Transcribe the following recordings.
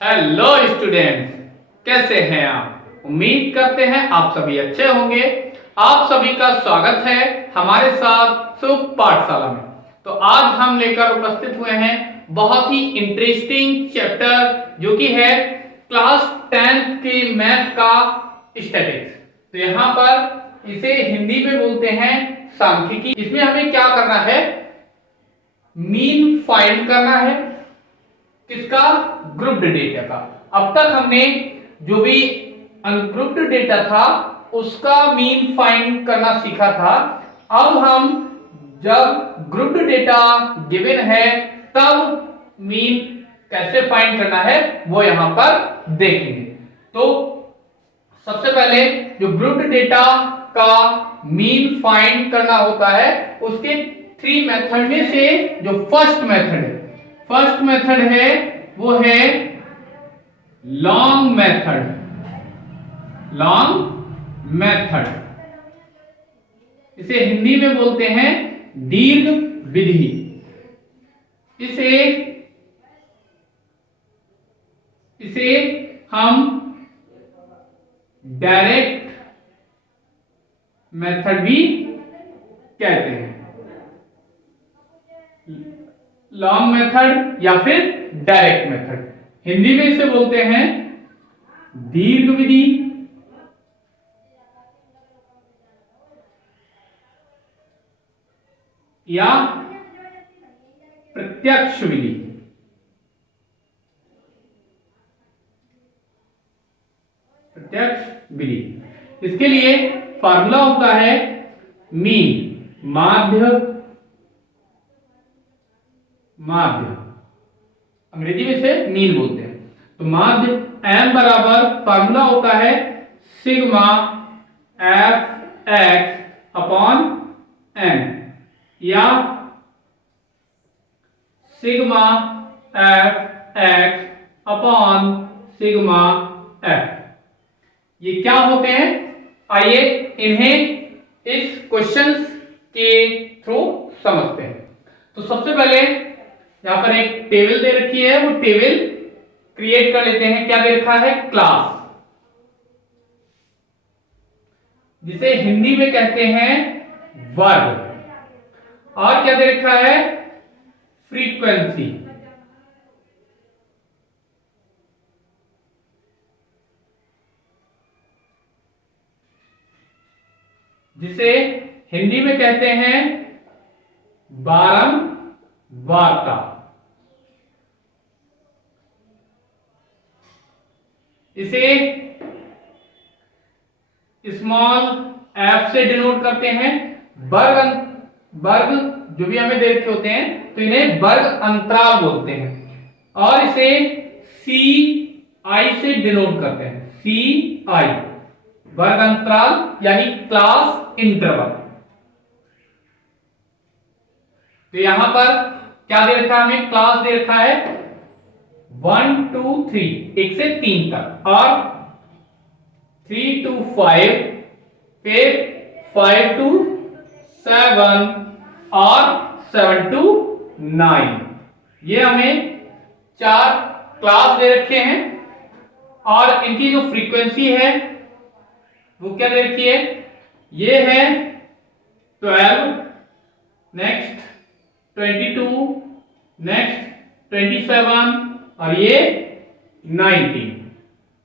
Hello students, कैसे हैं आप? उम्मीद करते हैं आप सभी अच्छे होंगे। आप सभी का स्वागत है हमारे साथ शुभ पाठशाला में। तो आज हम लेकर उपस्थित हुए हैं बहुत ही इंटरेस्टिंग चैप्टर जो कि है क्लास 10th के मैथ का स्टैटिक्स। तो यहाँ पर इसे हिंदी में बोलते हैं सांख्यिकी। इसमें हमें क्या करना है? मीन फाइंड करना है। किसका? ग्रुप्ड डेटा का। अब तक हमने जो भी अनग्रुप्ड डेटा था उसका मीन फाइंड करना सीखा था। अब हम जब ग्रुप्ड डेटा गिवन है तब मीन कैसे फाइंड करना है वो यहां पर देखेंगे। तो सबसे पहले जो ग्रुप्ड डेटा का मीन फाइंड करना होता है उसके 3 मेथड में से जो फर्स्ट मेथड है वो है लॉन्ग मेथड। इसे हिंदी में बोलते हैं दीर्घ विधि। इसे हम डायरेक्ट मेथड भी कहते हैं। लॉन्ग मेथड या फिर डायरेक्ट मेथड। हिंदी में इसे बोलते हैं दीर्घ विधि या प्रत्यक्ष विधि। इसके लिए फार्मूला होता है मीन, माध्य। अंग्रेजी में इसे मीन बोलते हैं। तो माध्य m बराबर फार्मूला होता है sigma F X upon N या sigma F X upon sigma F. ये क्या होते हैं? आइए इन्हें इस क्वेश्चंस के थ्रू समझते हैं। तो सबसे पहले यहां पर एक टेबल दे रखी है, वो टेबल क्रिएट कर लेते हैं। क्या दे रखा है? क्लास, जिसे हिंदी में कहते हैं वर्ग। और क्या दे रखा है? फ्रीक्वेंसी, जिसे हिंदी में कहते हैं बारंबारता। इसे स्मॉल एफ से डिनोट करते हैं। वर्ग जो भी हमें दे रखे होते हैं तो इन्हें वर्ग अंतराल बोलते हैं। और इसे सी आई से डिनोट करते हैं। सी आई वर्ग अंतराल यानी क्लास इंटरवल। तो यहां पर क्या दे रखा है? हमें क्लास दे रखा है 1 2 3, 1 से 3 तक, और 3 to 5, फिर 5 to 7 और 7 to 9। ये हमें 4 क्लास दे रखे हैं। और इनकी जो फ्रीक्वेंसी है वो क्या दे रखी है? ये है 12, नेक्स्ट 22, नेक्स्ट 27 और ये 19।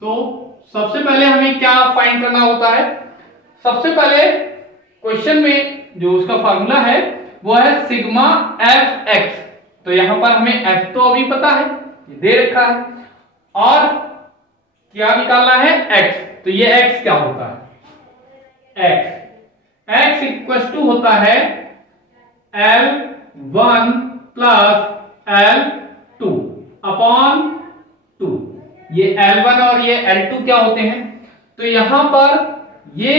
तो सबसे पहले हमें क्या फाइंड करना होता है? सबसे पहले क्वेश्चन में जो उसका फार्मूला है वो है सिग्मा एफ एक्स। तो यहां पर हमें एफ तो अभी पता है, ये दे रखा है, और क्या निकालना है? एक्स। तो ये एक्स क्या होता है? एक्स इक्वल टू होता है L1 प्लस L2 अपॉन 2। ये L1 और ये L2 क्या होते हैं? तो यहां पर ये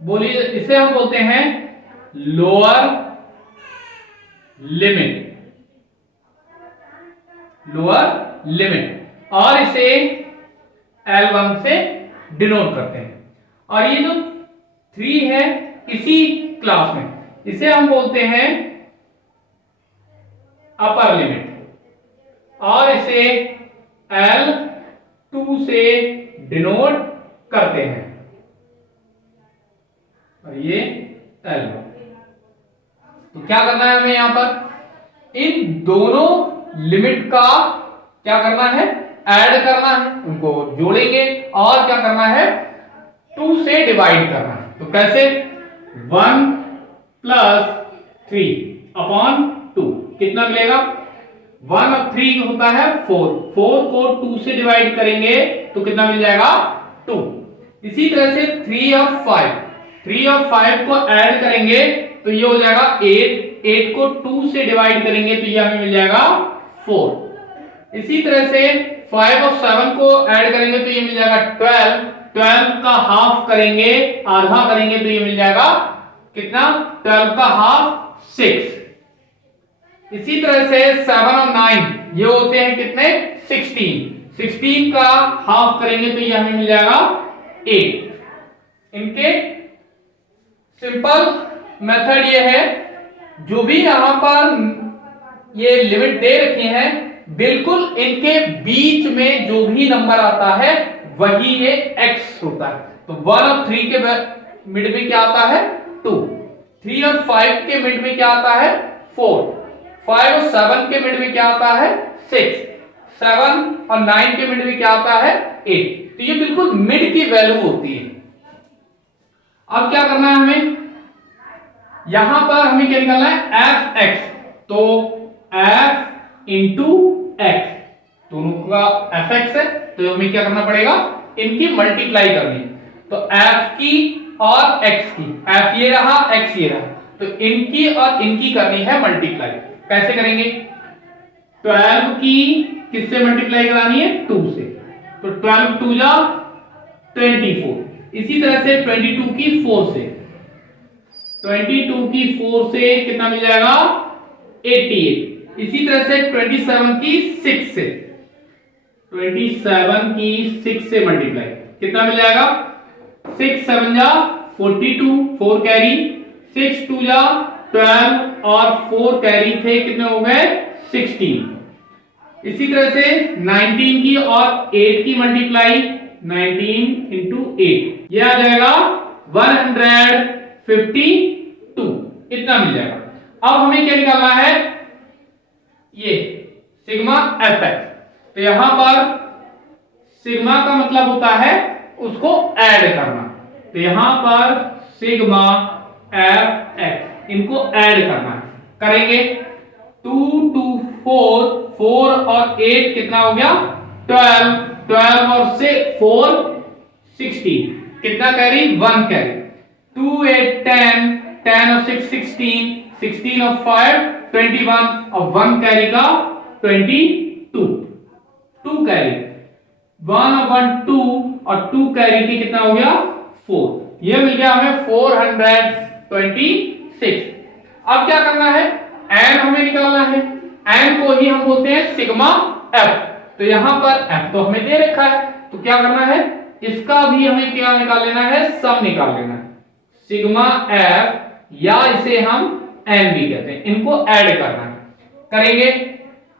बोलिए, इसे हम बोलते हैं लोअर लिमिट, और इसे L1 से डिनोट करते हैं। और ये जो 3 है इसी क्लास में, इसे हम बोलते हैं अपर लिमिट, और इसे L 2 से डिनोट करते हैं और ये L1। तो क्या करना है हमें यहां पर इन दोनों लिमिट का क्या करना है, ऐड करना है, उनको जोड़ेंगे और क्या करना है 2 से डिवाइड करना है। तो कैसे 1 प्लस 3 अपॉन 2 कितना मिलेगा 1 और 3 होता है 4 को 2 से डिवाइड करेंगे तो कितना मिल जाएगा 2। इसी तरह से 3 और 5 को ऐड करेंगे तो ये हो जाएगा 8 को 2 से डिवाइड करेंगे तो ये हमें मिल जाएगा 4। इसी तरह से 5 और 7 को ऐड करेंगे तो ये मिल जाएगा 12 का हाफ करेंगे, आधा करेंगे तो ये मिल जाएगा कितना 12 का हाफ 6। इसी तरह से 7 और 9 ये होते हैं कितने 16 का हाफ करेंगे तो ये हमें मिल जाएगा 8। इनके सिंपल मेथड ये है, जो भी यहां पर ये लिमिट दे रखी है बिल्कुल इनके बीच में जो भी नंबर आता है वही ये x होता है। तो 1 और 3 के मिड में क्या आता है 2, 3 और 5 के मिड में क्या आता है 4, 5 और 7 के मिड में क्या आता है 6, 7 और 9 के मिड में क्या आता है 8। तो ये बिल्कुल मिड की वैल्यू होती है। अब क्या करना है हमें, यहां पर हमें क्या निकालना है fx। तो f इंटू x दोनों का fx है तो हमें क्या करना पड़ेगा इनकी मल्टीप्लाई करनी है। तो f की और x की, f ये रहा x ये रहा, तो इनकी और इनकी करनी है मल्टीप्लाई। कैसे करेंगे 12 की किससे मल्टीप्लाई करानी है 2 से, तो 12 2 जा 24। इसी तरह से 22 की 4 से, 22 की 4 से कितना मिल जाएगा 88। इसी तरह से 27 की 6 से, 27 की 6 से मल्टीप्लाई कितना मिल जाएगा 6 7 जा 42, 4 कैरी, 6 2 जा 12 और 4 कैरी थे कितने हो गए 16। इसी तरह से 19 की और 8 की मल्टीप्लाई 19 इंटू 8 ये आ जाएगा 152, इतना मिल जाएगा। अब हमें क्या निकालना है ये सिग्मा fx। तो यहां पर सिग्मा का मतलब होता है उसको ऐड करना, तो यहां पर सिग्मा fx इनको ऐड करना है, करेंगे 2 2 4, 4 और 8 कितना हो गया 12, 12 और से 4 16 कितना कैरी 1 कैरी, 2 8 10, 10 और 6 16, 16 और 5 21 और 1 कैरी का 22, 2 कैरी 1 और 1 2 और 2 कैरी के कितना हो गया 4, ये मिल गया हमें 426। अब क्या करना है n हमें निकालना है, n को ही हम बोलते हैं सिग्मा f। तो यहां पर f तो हमें दे रखा है तो क्या करना है इसका भी हमें क्या निकाल लेना है सम निकाल लेना है, सिग्मा f या इसे हम n भी कहते हैं, इनको ऐड करना है। करेंगे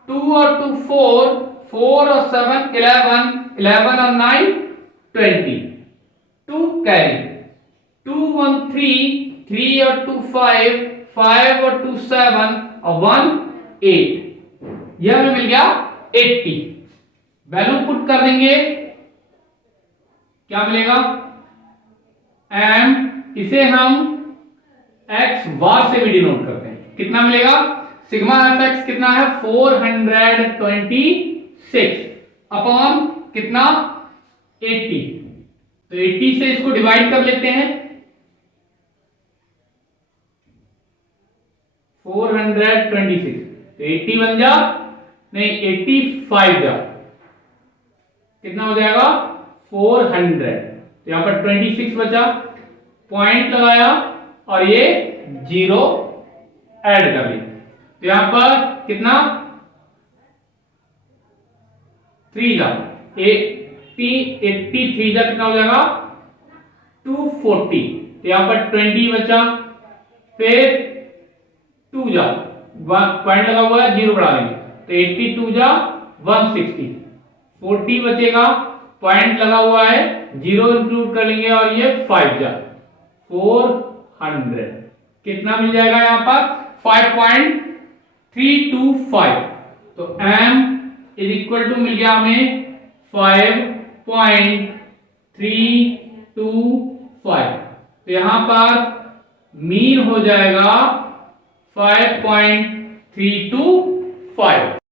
2 और 2 4, 4 और 7 11, 11 और 9 20, 2 कैरी, 2 1 3, 3 और 2 5, 5 और 2 7 और 1 8, यह हमें मिल गया 80। वैल्यू पुट कर देंगे क्या मिलेगा एंड इसे हम x बार से भी डिनोट करते हैं, कितना मिलेगा सिग्मा fx कितना है 426 अपॉन कितना 80। तो 80 से इसको डिवाइड कर लेते हैं, 426 तो 80 बन जा नहीं 85 जा कितना हो जाएगा 400। तो यहां पर 26 बचा, पॉइंट लगाया और ये 0 ऐड कर लिया, तो यहां पर कितना 3 जा 83 जा कितना हो जाएगा 240। तो यहां पर 20 बचा, फिर 2 जा पॉइंट लगा हुआ है 0 बढ़ा लेंगे तो 82 जा 160, 40 बचेगा, पॉइंट लगा हुआ है, 0 इंक्लूड कर लेंगे और ये 5 जा 400 कितना मिल जाएगा यहाँ पर 5.325। तो m इज इक्वल टू मिल गया हमें 5.325। तो यहां पर मीन हो जाएगा 5.325।